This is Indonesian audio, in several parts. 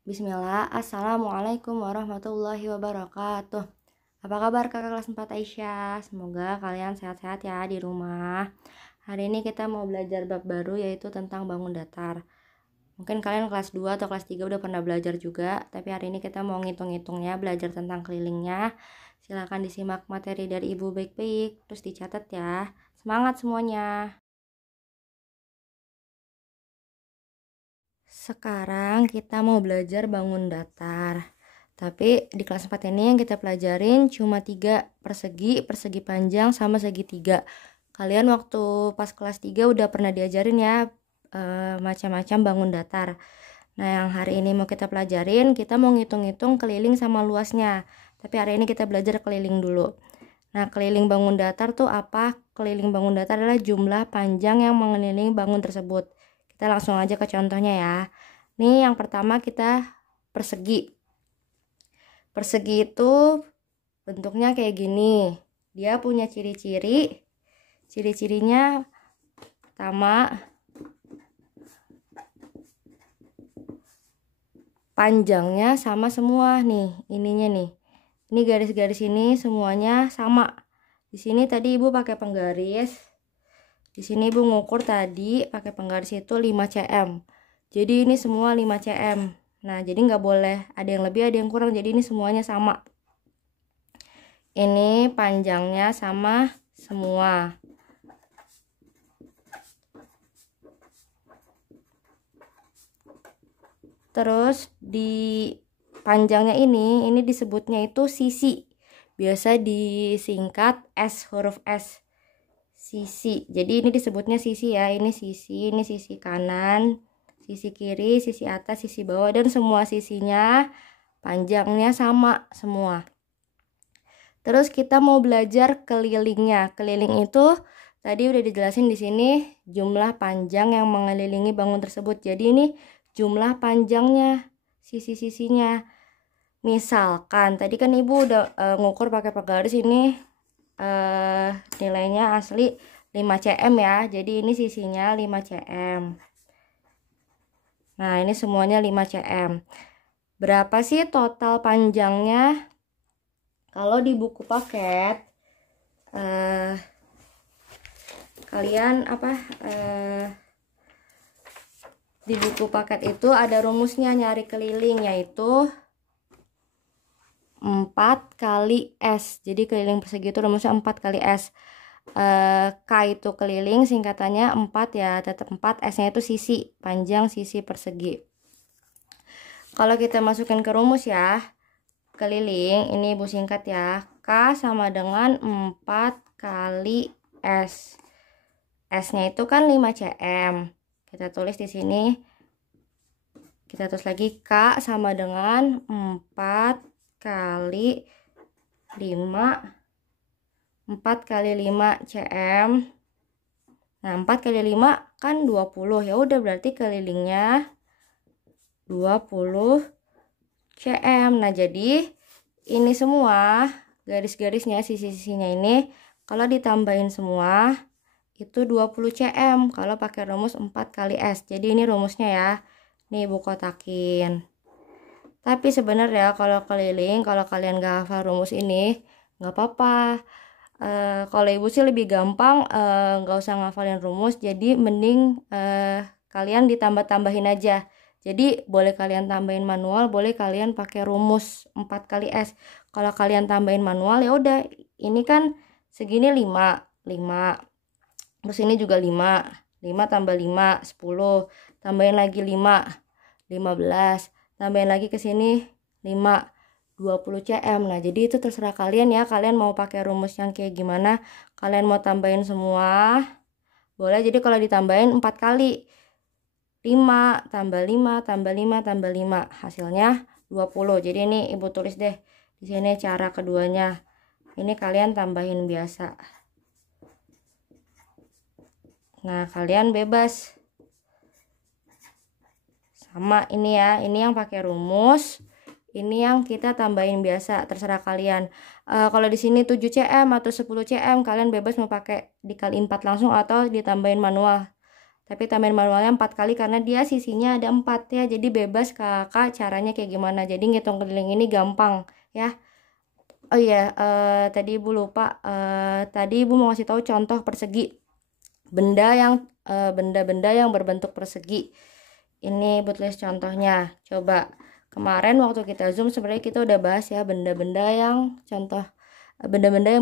Bismillah, Assalamualaikum warahmatullahi wabarakatuh. Apa kabar kakak kelas 4 Aisyah? Semoga kalian sehat-sehat ya di rumah. Hari ini kita mau belajar bab baru yaitu tentang bangun datar. Mungkin kalian kelas 2 atau kelas 3 udah pernah belajar juga, tapi hari ini kita mau ngitung-ngitungnya, belajar tentang kelilingnya. Silakan disimak materi dari ibu baik-baik, terus dicatat ya. Semangat semuanya! Sekarang kita mau belajar bangun datar. Tapi di kelas 4 ini yang kita pelajarin cuma 3 persegi, persegi panjang sama segitiga. Kalian waktu pas kelas 3 udah pernah diajarin ya macam-macam bangun datar. Nah, yang hari ini mau kita pelajarin, kita mau ngitung-ngitung keliling sama luasnya. Tapi hari ini kita belajar keliling dulu. Nah, keliling bangun datar tuh apa? Keliling bangun datar adalah jumlah panjang yang mengelilingi bangun tersebut. Kita langsung aja ke contohnya ya. Nih yang pertama kita persegi. Persegi itu bentuknya kayak gini. Dia punya ciri-ciri. Ciri-cirinya pertama, panjangnya sama semua nih, ininya nih. Ini garis-garis ini semuanya sama. Di sini tadi ibu pakai penggaris. Di sini ibu ngukur tadi pakai penggaris itu 5 cm. Jadi ini semua 5 cm. Nah, jadi nggak boleh ada yang lebih ada yang kurang. Jadi ini semuanya sama. Ini panjangnya sama semua. Terus di panjangnya ini disebutnya itu sisi. Biasa disingkat S, huruf S. Sisi. Jadi ini disebutnya sisi ya. Ini sisi kanan, sisi kiri, sisi atas, sisi bawah, dan semua sisinya panjangnya sama semua. Terus kita mau belajar kelilingnya. Keliling itu tadi udah dijelasin di sini jumlah panjang yang mengelilingi bangun tersebut. Jadi ini jumlah panjangnya, sisi-sisinya. Misalkan tadi kan ibu udah ngukur pakai penggaris ini nilainya asli 5 cm ya. Jadi ini sisinya 5 cm. Nah, ini semuanya 5 cm. Berapa sih total panjangnya? Kalau di buku paket kalian di buku paket itu ada rumusnya nyari keliling, yaitu 4 kali S. Jadi keliling persegi itu rumusnya 4 kali S. K itu keliling, singkatannya 4 ya, tetap 4. S nya itu sisi, panjang sisi persegi. Kalau kita masukin ke rumus ya, keliling ini ibu singkat ya, K sama dengan 4 kali S. S nya itu kan 5 cm. Kita tulis di sini, kita tulis lagi K sama dengan 4 kali 5 cm. Nah, 4 kali 5 kan 20. Ya udah, berarti kelilingnya 20 cm. Nah, jadi ini semua garis-garisnya, sisi-sisinya ini kalau ditambahin semua itu 20 cm kalau pakai rumus 4 kali S. Jadi ini rumusnya ya. Nih ibu kotakin. Tapi sebenarnya kalau keliling, kalau kalian gak hafal rumus ini, gak apa-apa. Kalau ibu sih lebih gampang gak usah ngafalin rumus. Jadi mending kalian ditambah-tambahin aja. Jadi boleh kalian tambahin manual, boleh kalian pakai rumus 4 kali S. Kalau kalian tambahin manual ya udah, ini kan segini 5. Terus ini juga 5 tambah 5, 10. Tambahin lagi 5, 15. Tambahin lagi ke sini 5, 20 cm. Nah, jadi itu terserah kalian ya. Kalian mau pakai rumus yang kayak gimana? Kalian mau tambahin semua? Boleh. Jadi kalau ditambahin 4 kali 5 tambah 5 tambah 5 tambah 5, hasilnya 20. Jadi ini ibu tulis deh di sini cara keduanya. Ini kalian tambahin biasa. Nah, kalian bebas. Sama ini ya, ini yang pakai rumus, ini yang kita tambahin biasa, terserah kalian. Kalau di sini 7 cm atau 10 cm, kalian bebas mau pakai dikali 4 langsung atau ditambahin manual. tapi tambahin manualnya 4 kali karena dia sisinya ada 4 ya. Jadi bebas kakak caranya kayak gimana. Jadi ngitung keliling ini gampang ya. Oh iya, tadi ibu lupa. Tadi ibu mau kasih tahu contoh persegi. Benda-benda yang berbentuk persegi. Ini ibu tulis contohnya. Coba kemarin waktu kita zoom sebenarnya kita udah bahas ya benda-benda yang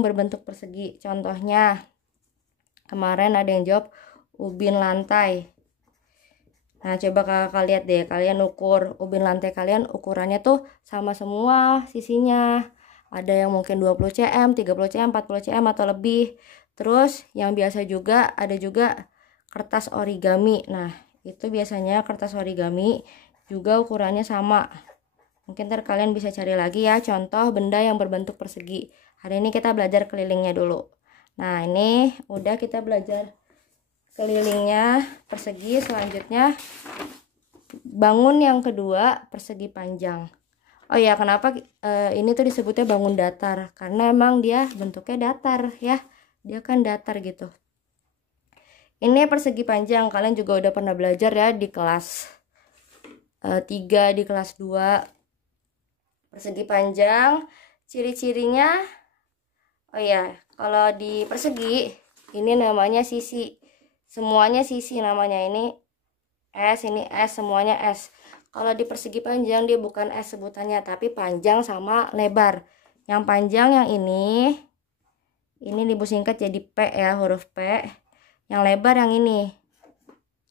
berbentuk persegi. Contohnya kemarin ada yang jawab ubin lantai. Nah, coba kakak lihat deh, kalian ukur ubin lantai kalian ukurannya tuh sama semua sisinya. Ada yang mungkin 20 cm, 30 cm, 40 cm atau lebih. Terus yang biasa juga ada juga kertas origami. Nah, itu biasanya kertas origami juga ukurannya sama. Mungkin ntar kalian bisa cari lagi ya contoh benda yang berbentuk persegi. Hari ini kita belajar kelilingnya dulu. Nah, ini udah kita belajar kelilingnya persegi. Selanjutnya bangun yang kedua persegi panjang. Oh ya, kenapa ini tuh disebutnya bangun datar? Karena emang dia bentuknya datar ya. Dia kan datar gitu. Ini persegi panjang, kalian juga udah pernah belajar ya di kelas 3, di kelas 2. Persegi panjang, ciri-cirinya, oh ya, kalau di persegi, ini namanya sisi. Semuanya sisi namanya, ini S, ini S, semuanya S. Kalau di persegi panjang, dia bukan S sebutannya, tapi panjang sama lebar. Yang panjang yang ini ibu singkat jadi P ya, huruf P. Yang lebar yang ini.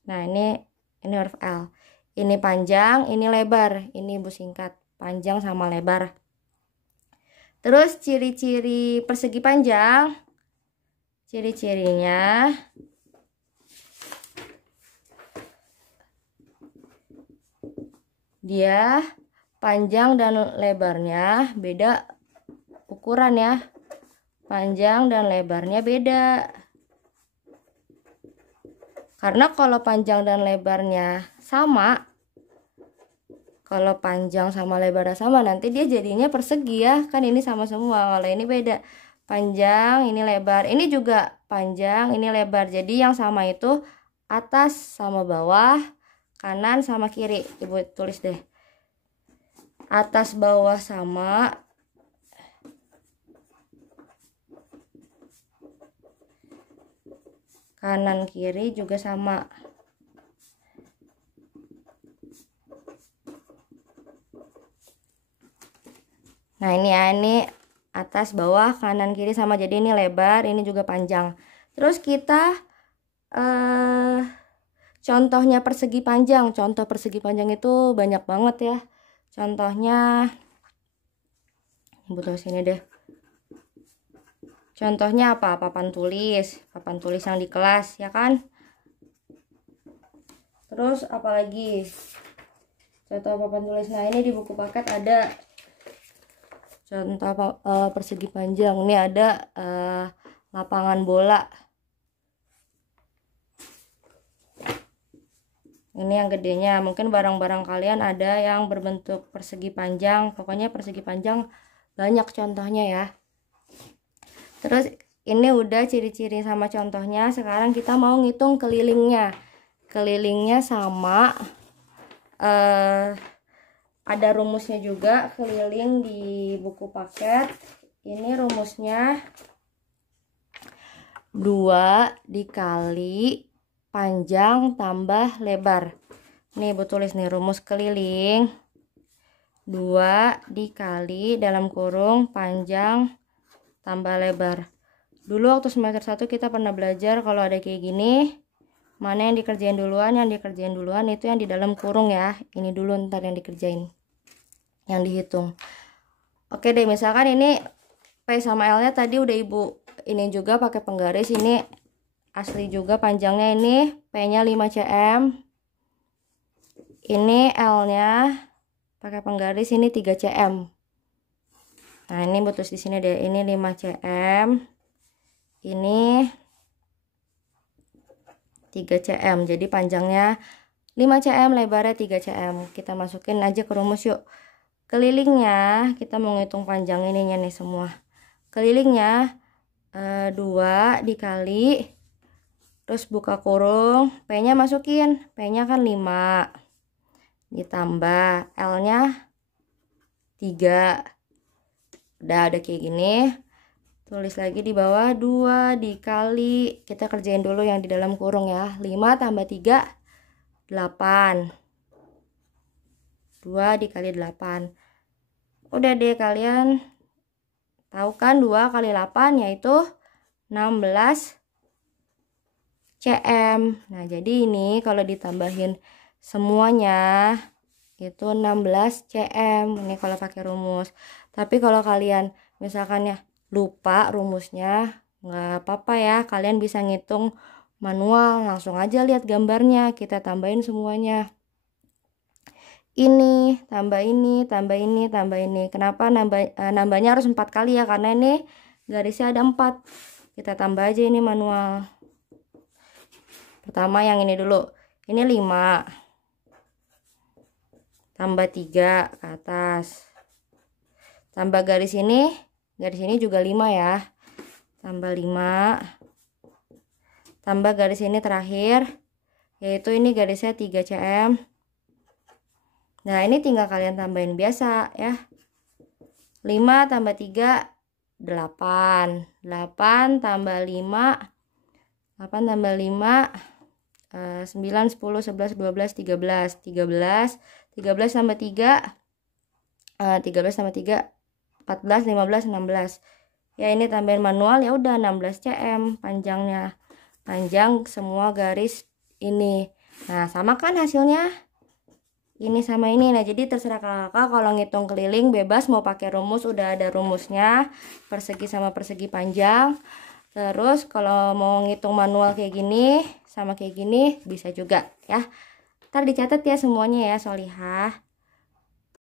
Nah, ini huruf L. Ini panjang, ini lebar. Ini ibu singkat, panjang sama lebar. Terus ciri-ciri persegi panjang. Ciri-cirinya dia panjang dan lebarnya beda ukuran ya. Panjang dan lebarnya beda. Karena kalau panjang dan lebarnya sama, kalau panjang sama lebarnya sama, nanti dia jadinya persegi ya. Kan ini sama semua, kalau ini beda. Panjang, ini lebar. Ini juga panjang, ini lebar. Jadi yang sama itu atas sama bawah, kanan sama kiri. Ibu tulis deh. Atas bawah sama. Kanan kiri juga sama. Nah, ini ya, ini atas bawah kanan kiri sama, jadi ini lebar, ini juga panjang. Terus kita contohnya persegi panjang. Contoh persegi panjang itu banyak banget ya. Contohnya ibu tulis sini deh. Contohnya apa? Papan tulis yang di kelas ya kan. Terus apalagi contoh papan tulis. Nah, ini di buku paket ada contoh persegi panjang. Ini ada lapangan bola. Ini yang gedenya. Mungkin barang-barang kalian ada yang berbentuk persegi panjang. Pokoknya persegi panjang banyak contohnya ya. Terus ini udah ciri-ciri sama contohnya. Sekarang kita mau ngitung kelilingnya. Kelilingnya sama. Ada rumusnya juga keliling di buku paket. Ini rumusnya 2 dikali panjang tambah lebar. Nih ibu tulis nih rumus keliling. 2 dikali dalam kurung panjang tambah lebar. Dulu waktu semester 1 kita pernah belajar kalau ada kayak gini, mana yang dikerjain duluan, itu yang di dalam kurung ya. Ini dulu ntar yang dikerjain, yang dihitung. Oke deh, misalkan ini P sama L nya tadi udah ibu ini juga pakai penggaris. Ini asli juga panjangnya, ini P nya 5 cm, ini L nya pakai penggaris, ini 3 cm. Nah, ini putus di sini deh. Ini 5 cm. Ini 3 cm. Jadi panjangnya 5 cm, lebarnya 3 cm. Kita masukin aja ke rumus yuk. Kelilingnya kita mau ngitung panjang ininya nih semua. Kelilingnya 2 dikali terus buka kurung, P-nya masukin, P-nya kan 5, ditambah L-nya 3. Udah ada kayak gini. Tulis lagi di bawah 2 dikali, kita kerjain dulu yang di dalam kurung ya. 5 tambah 3, 8. 2 dikali 8. Udah deh, kalian tahu kan 2 kali 8 yaitu 16 cm. Nah, jadi ini kalau ditambahin semuanya itu 16 cm. Ini kalau pakai rumus. Tapi kalau kalian misalkan ya lupa rumusnya, nggak apa-apa ya, kalian bisa ngitung manual, langsung aja lihat gambarnya, kita tambahin semuanya. Ini tambah ini, tambah ini, tambah ini. Kenapa nambahnya harus 4 kali ya? Karena ini garisnya ada 4. Kita tambah aja ini manual. Pertama yang ini dulu. Ini 5. Tambah 3 ke atas. Tambah garis ini juga 5 ya. Tambah 5. Tambah garis ini terakhir, yaitu ini garisnya 3 cm. Nah, ini tinggal kalian tambahin biasa ya. 5 tambah 3, 8. 8 tambah 5, 8 tambah 5, 9, 10, 11, 12, 13. 13 tambah 3, 13 tambah 3, 14, 15, 16. Ya, ini tambahin manual, ya udah 16 cm panjangnya. Panjang semua garis ini. Nah, sama kan hasilnya? Ini sama ini. Nah, jadi terserah kakak kalau ngitung keliling bebas, mau pakai rumus, udah ada rumusnya, persegi sama persegi panjang. Terus kalau mau ngitung manual kayak gini sama kayak gini bisa juga ya. Ntar dicatat ya semuanya ya, Solihah.